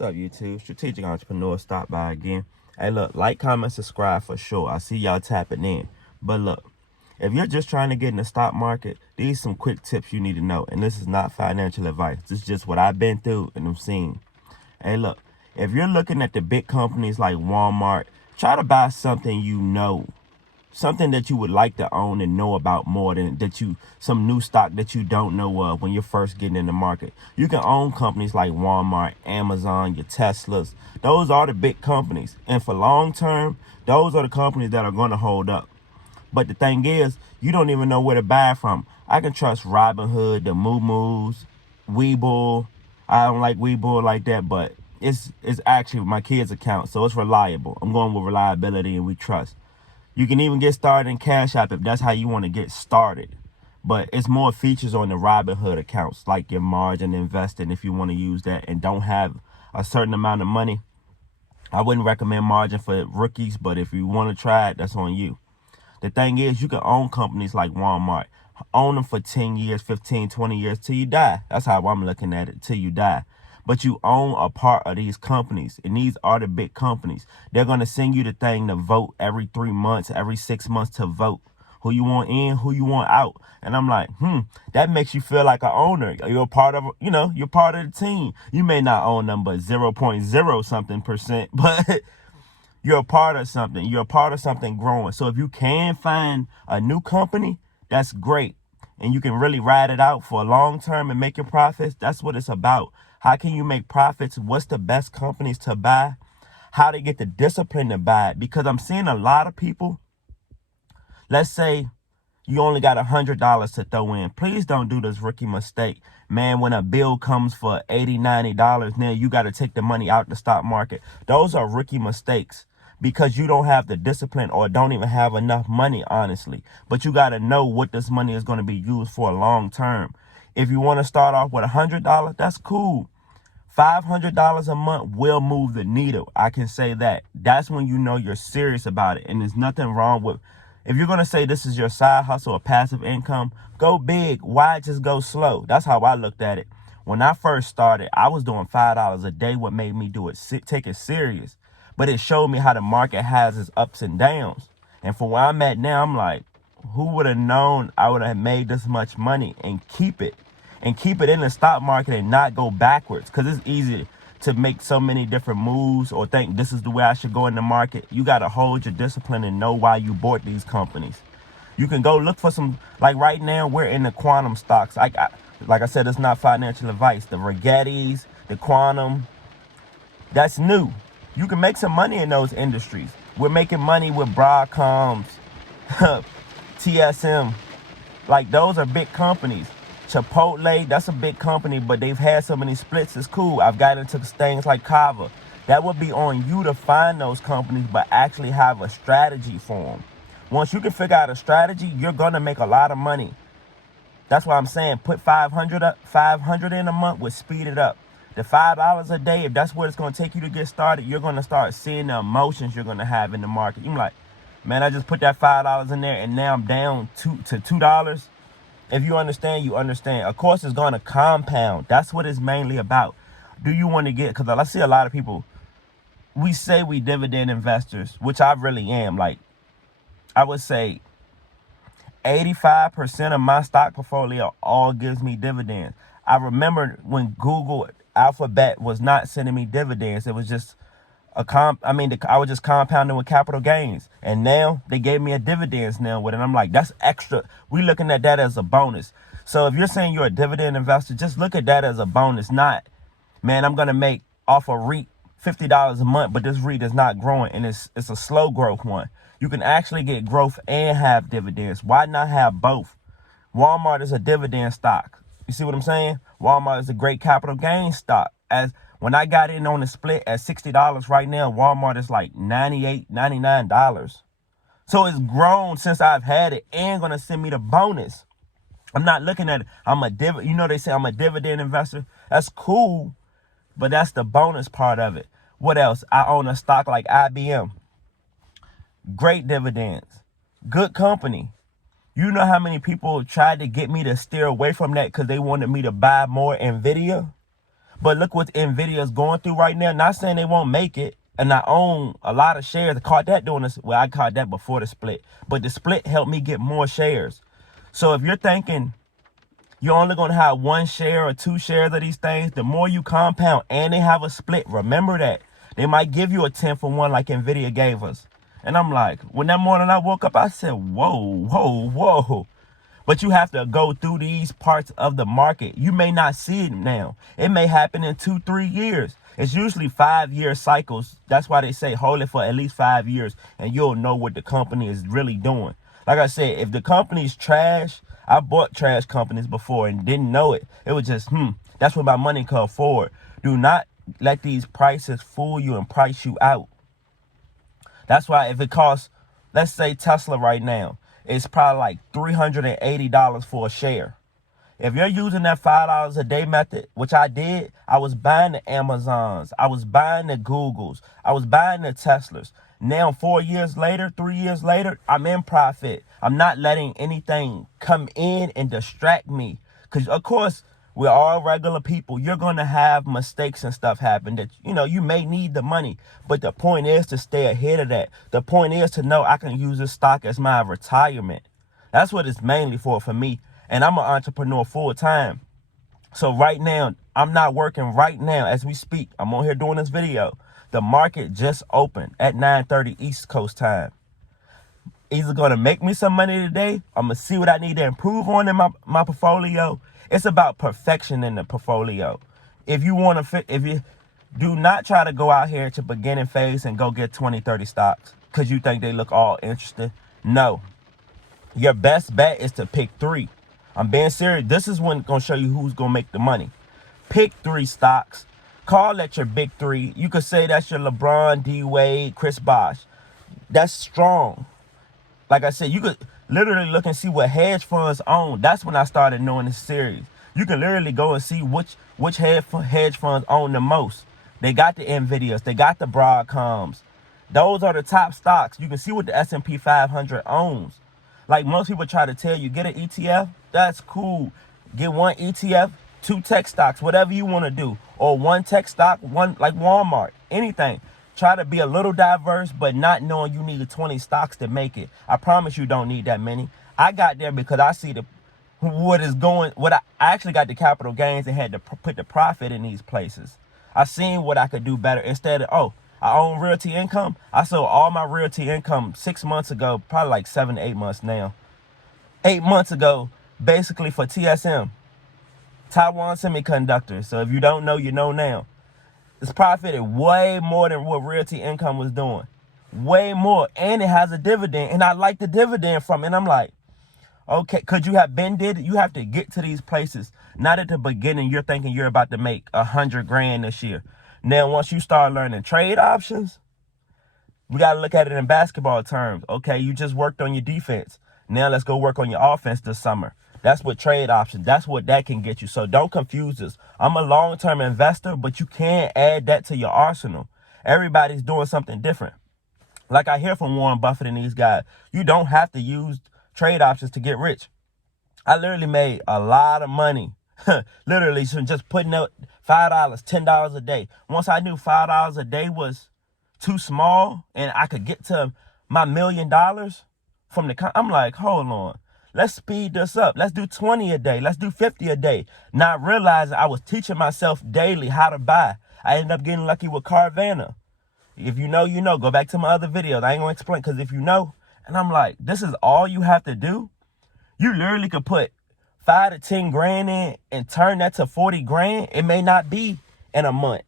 What's up, YouTube? Strategic Entrepreneur, stop by again. Hey, look, like, comment, subscribe for sure. I see y'all tapping in. But look, if you're just trying to get in the stock market, these are some quick tips you need to know. And this is not financial advice. This is just what I've been through and I'm seeing. Hey, look, if you're looking at the big companies like Walmart, try to buy something you know. Something that you would like to own and know about more than some new stock that you don't know of when you're first getting in the market. You can own companies like Walmart, Amazon, your Teslas. Those are the big companies. And for long term, those are the companies that are going to hold up. But the thing is, you don't even know where to buy from. I can trust Robinhood, the Moo-Moos, Webull. I don't like Webull like that, but it's actually my kid's account, so it's reliable. I'm going with reliability and we trust. You can even get started in Cash App if that's how you want to get started. But it's more features on the Robinhood accounts, like your margin investing if you want to use that and don't have a certain amount of money. I wouldn't recommend margin for rookies, but if you want to try it, that's on you. The thing is, you can own companies like Walmart. Own them for 10 years, 15, 20 years till you die. That's how I'm looking at it, till you die. But you own a part of these companies, and these are the big companies. They're going to send you the thing to vote every 3 months, every 6 months to vote who you want in, who you want out. And I'm like, that makes you feel like an owner. You're a part of, you're part of the team. You may not own them, but 0.0 something percent, but you're a part of something. You're a part of something growing. So if you can find a new company, that's great. And you can really ride it out for a long term and make your profits. That's what it's about. How can you make profits? What's the best companies to buy? How to get the discipline to buy it? Because I'm seeing a lot of people, let's say you only got $100 to throw in. Please don't do this rookie mistake. Man, when a bill comes for $80, $90, now you got to take the money out the stock market. Those are rookie mistakes because you don't have the discipline or don't even have enough money, honestly. But you got to know what this money is going to be used for long term. If you want to start off with $100, that's cool. $500 a month will move the needle. I can say that. That's when you know you're serious about it. And there's nothing wrong with, if you're going to say this is your side hustle or passive income, go big. Why just go slow? That's how I looked at it. When I first started, I was doing $5 a day. What made me do it, take it serious. But it showed me how the market has its ups and downs. And for where I'm at now, I'm like, who would have known I would have made this much money and keep it? And keep it in the stock market and not go backwards, because it's easy to make so many different moves or think this is the way I should go in the market. You got to hold your discipline and know why you bought these companies. You can go look for some, like right now, we're in the quantum stocks. Like I said, it's not financial advice. The Rigettis, the quantum, that's new. You can make some money in those industries. We're making money with Broadcoms, TSM. Like those are big companies. Chipotle, that's a big company, but they've had so many splits. It's cool. I've got into things like Kava. That would be on you to find those companies, but actually have a strategy for them. Once you can figure out a strategy, you're going to make a lot of money. That's why I'm saying put 500 in a month would speed it up. The $5 a day, if that's what it's going to take you to get started, you're going to start seeing the emotions you're going to have in the market. You're like, man, I just put that $5 in there and now I'm down to $2. If you understand, you understand. Of course, it's going to compound. That's what it's mainly about. Do you want to get, because I see a lot of people, we say we dividend investors, which I really am. Like, I would say 85% of my stock portfolio all gives me dividends. I remember when Google Alphabet was not sending me dividends. It was just I was just compounding with capital gains. And now they gave me a dividends now with it. And I'm like, that's extra. We looking at that as a bonus. So if you're saying you're a dividend investor, just look at that as a bonus. Not, man, I'm going to make off a REIT $50 a month, but this REIT is not growing and it's a slow growth one. You can actually get growth and have dividends. Why not have both? Walmart is a dividend stock. You see what I'm saying? Walmart is a great capital gain stock. As when I got in on the split at $60 right now, Walmart is like $98, $99. So it's grown since I've had it and going to send me the bonus. I'm not looking at it. They say I'm a dividend investor. That's cool, but that's the bonus part of it. What else? I own a stock like IBM. Great dividends. Good company. You know how many people tried to get me to steer away from that because they wanted me to buy more NVIDIA? But look what NVIDIA is going through right now. Not saying they won't make it. And I own a lot of shares. I caught that doing this. Well, I caught that before the split. But the split helped me get more shares. So if you're thinking you're only going to have 1 share or 2 shares of these things, the more you compound and they have a split, remember that. They might give you a 10 for 1 like NVIDIA gave us. And I'm like, when that morning I woke up, I said, whoa. But you have to go through these parts of the market. You may not see it now. It may happen in 2-3 years. It's usually 5-year cycles. That's why they say hold it for at least 5 years and you'll know what the company is really doing. Like I said, if the company's trash, I bought trash companies before and didn't know it. It was just, that's what my money could afford. Do not let these prices fool you and price you out. That's why if it costs, let's say Tesla right now, it's probably like $380 for a share. If you're using that $5 a day method, which I did, I was buying the Amazons, I was buying the Googles, I was buying the Teslas. Now, 4 years later, 3 years later, I'm in profit. I'm not letting anything come in and distract me. Because, of course, we're all regular people. You're going to have mistakes and stuff happen that, you may need the money. But the point is to stay ahead of that. The point is to know I can use this stock as my retirement. That's what it's mainly for me. And I'm an entrepreneur full time. So right now, I'm not working right now as we speak. I'm on here doing this video. The market just opened at 9:30 East Coast time. Either going to make me some money today. I'm going to see what I need to improve on in my portfolio. It's about perfection in the portfolio. If you do not try to go out here to beginning phase and go get 20, 30 stocks because you think they look all interesting. No. Your best bet is to pick 3. I'm being serious. This is when going to show you who's going to make the money. Pick 3 stocks. Call that your big 3. You could say that's your LeBron, D Wade, Chris Bosh. That's strong. Like I said, you could literally look and see what hedge funds own. That's when I started knowing this series. You can literally go and see which hedge funds own the most. They got the NVIDIAs. They got the Broadcoms. Those are the top stocks. You can see what the S&P 500 owns. Like most people try to tell you, get an ETF. That's cool. Get 1 ETF, 2 tech stocks, whatever you want to do. Or 1 tech stock, 1 like Walmart, anything. Try to be a little diverse, but not knowing you need 20 stocks to make it. I promise you don't need that many. I got there because I see what I actually got the capital gains and had to put the profit in these places. I seen what I could do better instead of, I own Realty Income. I sold all my Realty Income 6 months ago, probably like 7 to 8 months now. 8 months ago, basically for TSM, Taiwan Semiconductor. So if you don't know, you know now. It's profited way more than what Realty Income was doing. Way more. And it has a dividend. And I like the dividend from it. And I'm like, okay, could you have been did it? You have to get to these places. Not at the beginning, you're thinking you're about to make 100 grand this year. Now, once you start learning trade options, we got to look at it in basketball terms. Okay, you just worked on your defense. Now let's go work on your offense this summer. That's what trade options, that's what that can get you. So don't confuse this. I'm a long-term investor, but you can add that to your arsenal. Everybody's doing something different. Like I hear from Warren Buffett and these guys, you don't have to use trade options to get rich. I literally made a lot of money. Literally just putting up $5, $10 a day. Once I knew $5 a day was too small and I could get to my $1 million from I'm like, hold on. Let's speed this up. Let's do 20 a day. Let's do 50 a day. Not realizing I was teaching myself daily how to buy. I ended up getting lucky with Carvana. If you know, you know. Go back to my other videos. I ain't going to explain because if you know. And I'm like, this is all you have to do? You literally could put 5 to 10 grand in and turn that to 40 grand. It may not be in a month.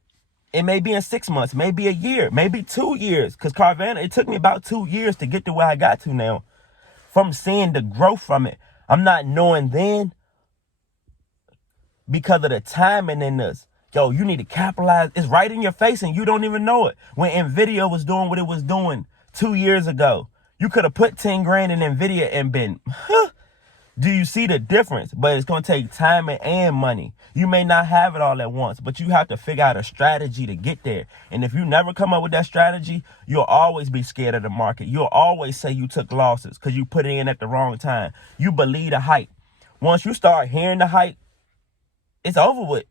It may be in 6 months, maybe a year, maybe 2 years. Because Carvana, it took me about 2 years to get to where I got to now. From seeing the growth from it. I'm not knowing then because of the timing in this. Yo, you need to capitalize. It's right in your face and you don't even know it. When NVIDIA was doing what it was doing 2 years ago, you could have put 10 grand in NVIDIA and been, do you see the difference? But it's going to take time and money. You may not have it all at once, but you have to figure out a strategy to get there. And if you never come up with that strategy, you'll always be scared of the market. You'll always say you took losses because you put it in at the wrong time. You believe the hype. Once you start hearing the hype, it's over with.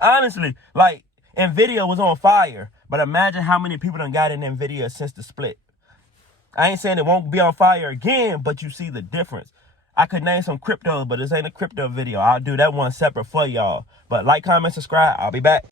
Honestly, like, NVIDIA was on fire. But imagine how many people done got in NVIDIA since the split. I ain't saying it won't be on fire again, but you see the difference. I could name some cryptos, but this ain't a crypto video. I'll do that one separate for y'all. But like, comment, subscribe. I'll be back.